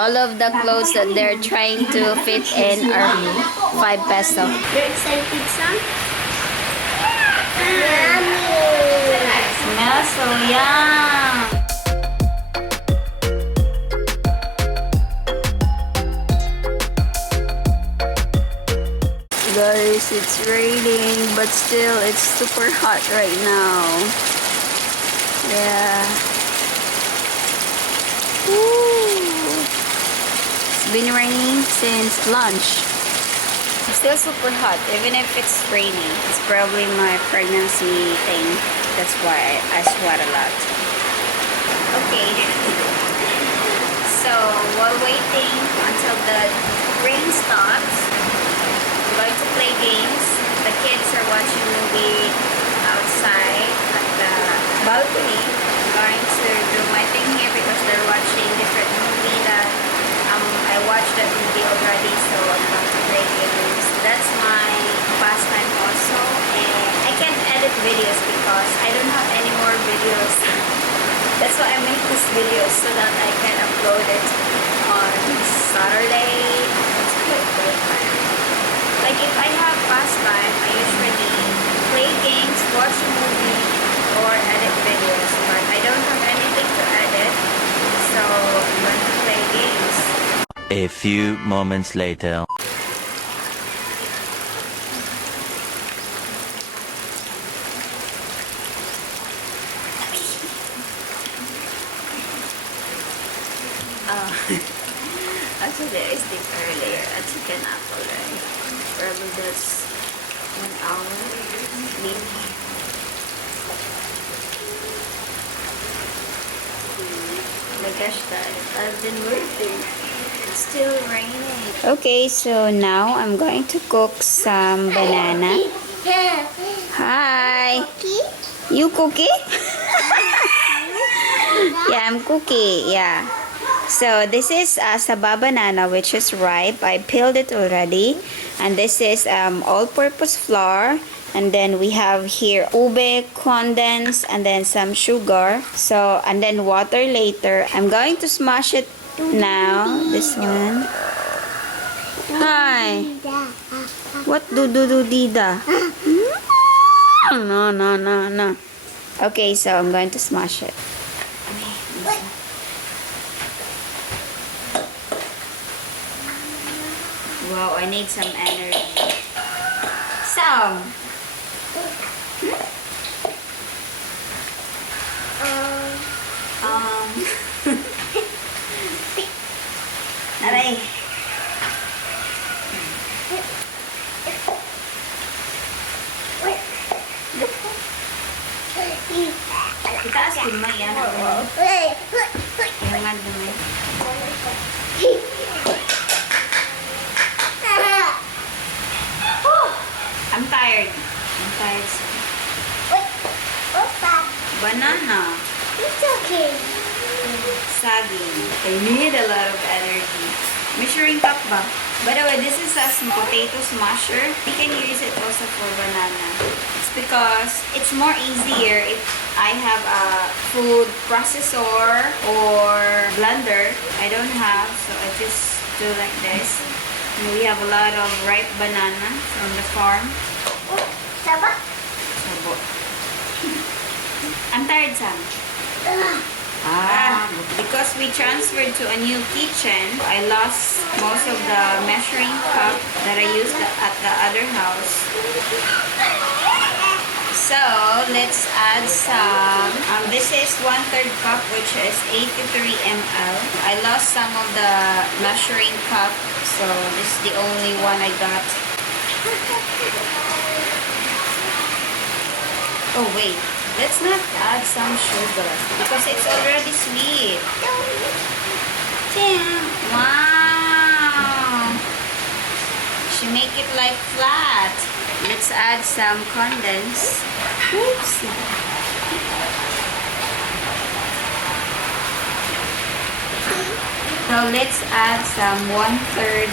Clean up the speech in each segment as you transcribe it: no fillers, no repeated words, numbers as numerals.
All of the clothes that they're trying to fit in are 5 peso. You're excited, son? Yummy! Smells so yum! Guys, it's raining, but still it's super hot right now. Yeah. Woo. It's been raining since lunch. It's still super hot, even if it's raining. It's probably my pregnancy thing. That's why I sweat a lot. Okay. So, while waiting until the rain stops, I'm going to play games. The kids are watching movie outside at the balcony. I'm going to do my thing here because they're watching different movie that I watched that movie already, so I'm going to play games. That's my pastime also, and I can't edit videos because I don't have any more videos. That's why I make this video so that I can upload it on Saturday. It's good. Like if I have pastime, I usually play games, watch a movie, or edit videos. But I don't have anything to edit, so I'm going to play games. A few moments later. Actually, I sleep earlier at chicken apple, right? Probably that's 1 hour sleep. Oh my gosh, I've been working. It's still raining. Okay, so now I'm going to cook some banana. Hi. You cookie? Yeah, I'm cookie. Yeah. So this is saba banana, which is ripe. I peeled it already. And this is all-purpose flour. And then we have here ube condensed and then some sugar. So, and then water later. I'm going to smash it now. This one. Hi. What do-do-do-dida? No. Okay, so I'm going to smash it. Wow, I need some energy. Some. Aray. Itaas din mo yan. Yung nga dumi. I'm tired. What's that? Banana. It's okay. Saging. I need a lot of energy. Measuring cup ba? By the way, this is a potato smasher. You can use it also for banana. It's because it's more easier if I have a food processor or blender. I don't have, so I just do like this. And we have a lot of ripe banana from the farm. Saba? Sabo. I'm tired, Sam. Because we transferred to a new kitchen, I lost most of the measuring cup that I used at the other house. So, let's add some. This is 1/3 cup, which is 83 ml. I lost some of the measuring cup, so this is the only one I got. Oh, wait. Let's not add some sugar because it's already sweet. Damn. Wow. She make it like flat. Let's add some condensed. Oops. So let's add some 1/3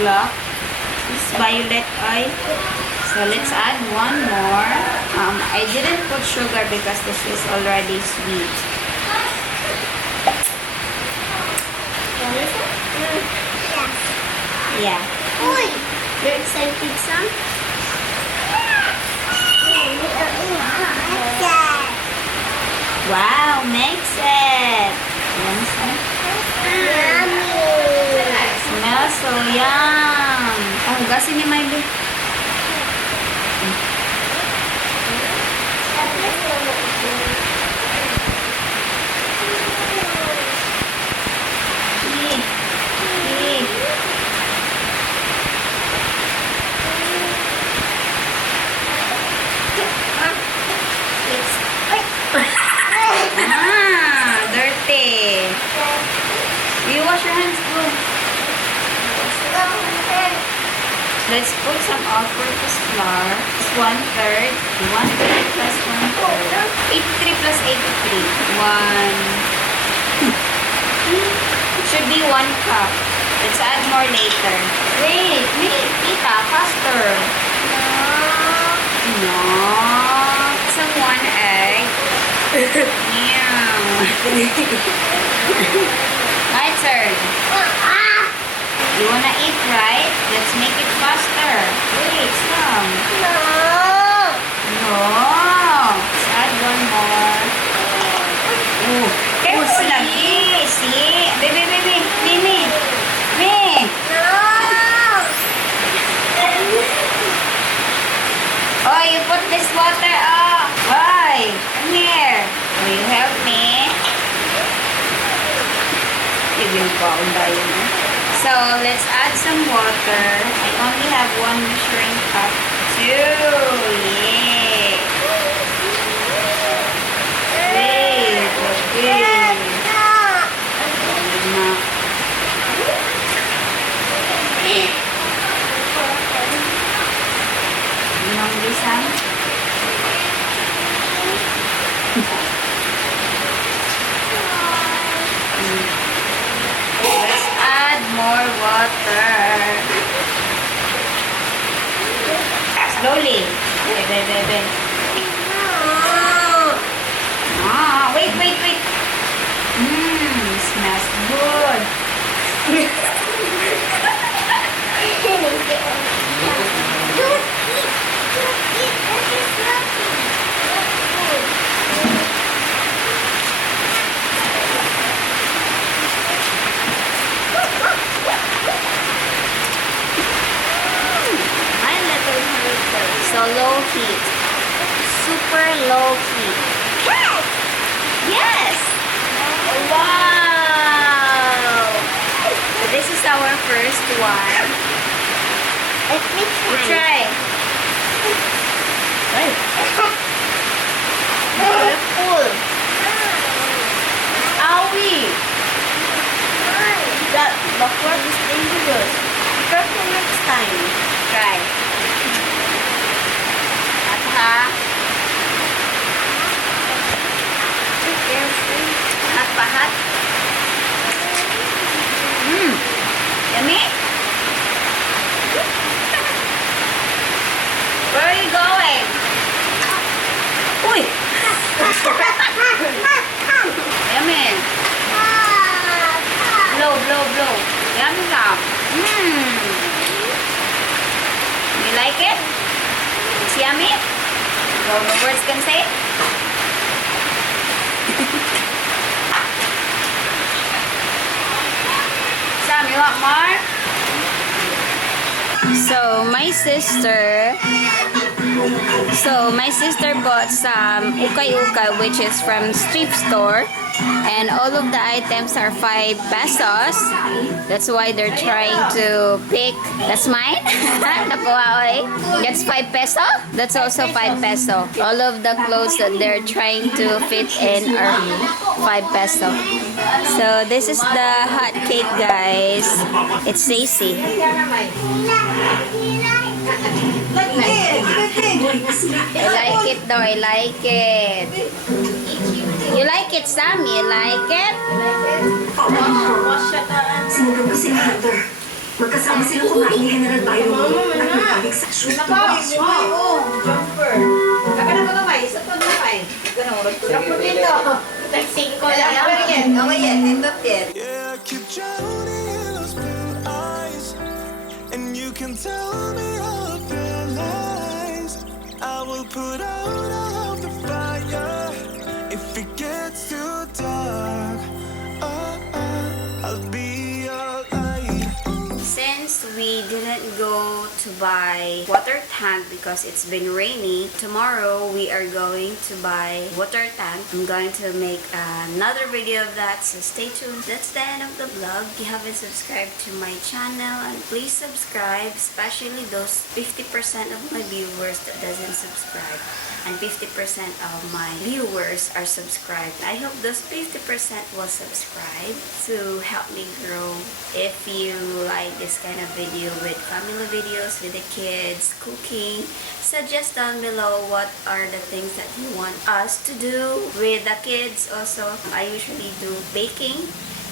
block. This violet oil. So let's add one more. I didn't put sugar because this is already sweet. Yeah. Uy! You're excited, Sam? Wow, makes it. Smells so yum. Oh, gasin ni Miley. Dirty. You wash your hands, go. Let's put some all-purpose flour. It's 1/3. 1/3 plus 1/3. 83 plus 83. It should be 1 cup. Let's add more later. Wait, Tita, faster. No. Some 1 egg. Yeah. My turn. You wanna eat, right? Let's make it faster. Wait, some. No. Let's add 1 more. Oh, careful lagi. See? Baby. Mimi. Oh, you put this water up. Why? Come here. Will you help me? So, let's add some water. I only have 1 measuring cup. 2. Yeah. Wait. Okay. You hungry, Sam? Let's add more water. Slowly. Baby. Wait. Smells good. My little helper. So low heat. Super low heat. Yes! Wow! So this is our first one. Let me You try. Careful. Owie! That backward is dangerous. Be careful next time. Try. At ha? Be careful. Hot pa hot? Yummy? Where are you going? Uy! Yummy. Blow. Yummy ka. You like it? It's yummy? No words can say it? Sam, you want more? So my sister bought some ukay-ukay, which is from street store, and all of the items are 5 pesos. That's why they're trying to pick. That's mine. Nakuha. That's 5 peso. That's also 5 peso. All of the clothes that they're trying to fit in are 5 peso. So this is the hot cake, guys. It's Stacy. I like it though. I like it. You like it, Sam? You like it? Sinunog kasi ni Hunter. Magkasama sila kumain ni General Byron at nagkabig sa shoot. Jumper. Kaka na ba kamay? Isa pa kamay. Ganun. Ako dito. Tagsing ko lang. Ako yan. Nindot yan. Yeah, I keep drowning in those blue eyes. tell me of your lies. I will put out all of the fire. If it gets too dark, I'll be your light. Since we didn't go to buy water tank because it's been rainy, tomorrow we are going to buy water tank. I'm going to make another video of that, so stay tuned. That's the end of the vlog. If you haven't subscribed to my channel, and please subscribe, especially those 50% of my viewers that doesn't subscribe and 50% of my viewers are subscribed. I hope those 50% will subscribe to help me grow. If you like this kind of video with family videos with the kids, cooking, suggest down below what are the things that you want us to do with the kids. Also, I usually do baking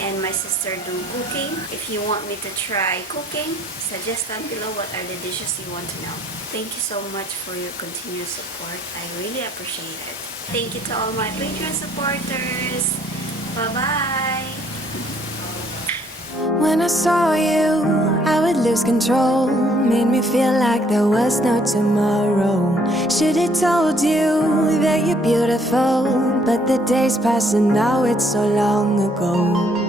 and my sister do cooking. If you want me to try cooking, suggest down below what are the dishes you want to know. Thank you so much for your continued support. I really appreciate it. Thank you to all my Patreon supporters. Bye-bye! When I saw you, I would lose control. Made me feel like there was no tomorrow. Should've told you that you're beautiful, but the days pass and now it's so long ago.